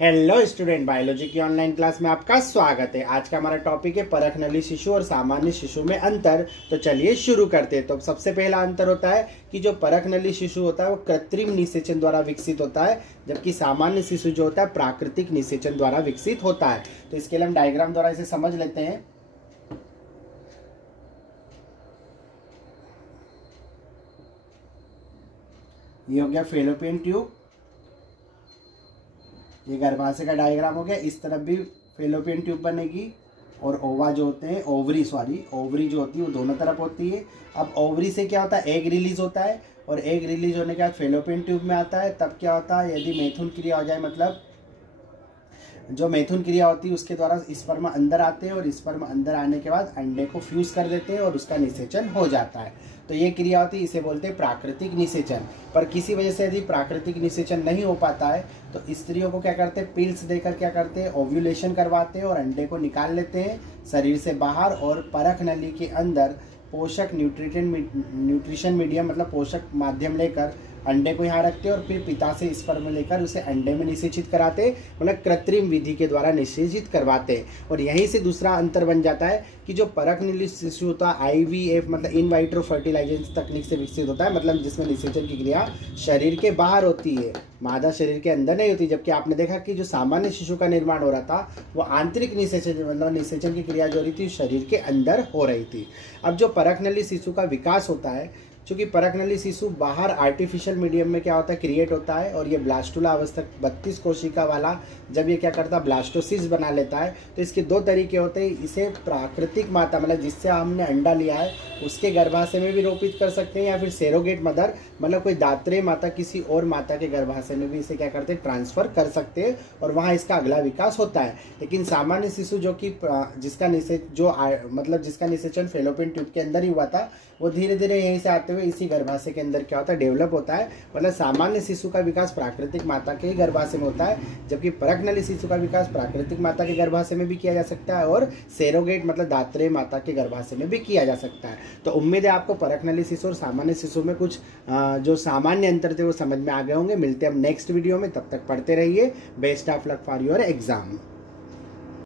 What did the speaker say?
Hello student, biology की online class में आपका स्वागत है। आज का हमारा टॉपिक है परखनली शिशु और सामान्य शिशु में अंतर। तो चलिए शुरू करते हैं। तो सबसे पहला अंतर होता है कि जो परखनली शिशु होता है वो कृत्रिम निषेचन द्वारा विकसित होता है, जबकि सामान्य शिशु जो होता है प्राकृतिक निषेचन द्वारा विकसित होता है। तो इसके लिए हम डायग्राम द्वारा इसे समझ लेते हैं। ये हो गया फेलोपियन ट्यूब, ये गर्भाशय का डायग्राम हो गया। इस तरफ भी फेलोपियन ट्यूब बनेगी और ओवा जो होते हैं ओवरी जो होती है वो दोनों तरफ होती है। अब ओवरी से क्या होता है, एग रिलीज होता है और एग रिलीज होने के बाद फेलोपियन ट्यूब में आता है। तब क्या होता है, यदि मैथुन क्रिया हो जाए, मतलब जो मैथुन क्रिया होती है उसके द्वारा स्पर्म अंदर आते हैं और स्पर्म अंदर आने के बाद अंडे को फ्यूज कर देते हैं और उसका निषेचन हो जाता है। तो ये क्रिया होती है, इसे बोलते हैं प्राकृतिक निषेचन। पर किसी वजह से यदि प्राकृतिक निषेचन नहीं हो पाता है तो स्त्रियों को क्या करते हैं, पिल्स देकर क्या करते हैं, ओव्यूलेशन करवाते हैं और अंडे को निकाल लेते हैं शरीर से बाहर और परख नली के अंदर पोषक न्यूट्रिशन मीडियम मतलब पोषक माध्यम लेकर अंडे को यहाँ रखते हैं और फिर पिता से स्पर्म लेकर उसे अंडे में निषेचित कराते हैं, मतलब कृत्रिम विधि के द्वारा निषेचित करवाते हैं। और यहीं से दूसरा अंतर बन जाता है कि जो परखनली शिशु होता है IVF मतलब इन वाइट्रो फर्टिलाइजेशन तकनीक से विकसित होता है, मतलब जिसमें निषेचन की क्रिया शरीर के बाहर होती है, मादा शरीर के अंदर नहीं होती। जबकि आपने देखा कि जो सामान्य शिशु का निर्माण हो रहा था वो आंतरिक निषेचन मतलब निषेचन की क्रिया जो रही थी शरीर के अंदर हो रही थी। अब जो परखनली शिशु का विकास होता है, चूँकि परखनली शिशु बाहर आर्टिफिशियल मीडियम में क्या होता है, क्रिएट होता है और ये ब्लास्टुला अवस्था 32 कोशिका वाला जब ये क्या करता है, ब्लास्टोसिस बना लेता है। तो इसके दो तरीके होते हैं, इसे प्राकृतिक माता मतलब जिससे हमने अंडा लिया है उसके गर्भाशय में भी रोपित कर सकते हैं, या फिर सेरोगेट मदर मतलब कोई दात्रेय माता किसी और माता के गर्भाशय में भी इसे क्या करते हैं, ट्रांसफर कर सकते हैं और वहाँ इसका अगला विकास होता है। लेकिन सामान्य शिशु जो कि जिसका निषेचन फेलोपियन ट्यूब के अंदर ही हुआ था, वो धीरे धीरे यहीं से आते हुए इसी गर्भाशय के अंदर क्या होता है, डेवलप होता है। मतलब सामान्य शिशु का विकास प्राकृतिक माता के ही गर्भाशय में होता है, जबकि परखनली शिशु का विकास प्राकृतिक माता के गर्भाशय में भी किया जा सकता है और सेरोगेट मतलब दात्रेय माता के गर्भाशय में भी किया जा सकता है। तो उम्मीद है आपको परखनली शिशु और सामान्य शिशु में कुछ जो सामान्य अंतर थे वो समझ में आ गए होंगे। मिलते हैं हम नेक्स्ट वीडियो में, तब तक पढ़ते रहिए। Best of luck for your exam.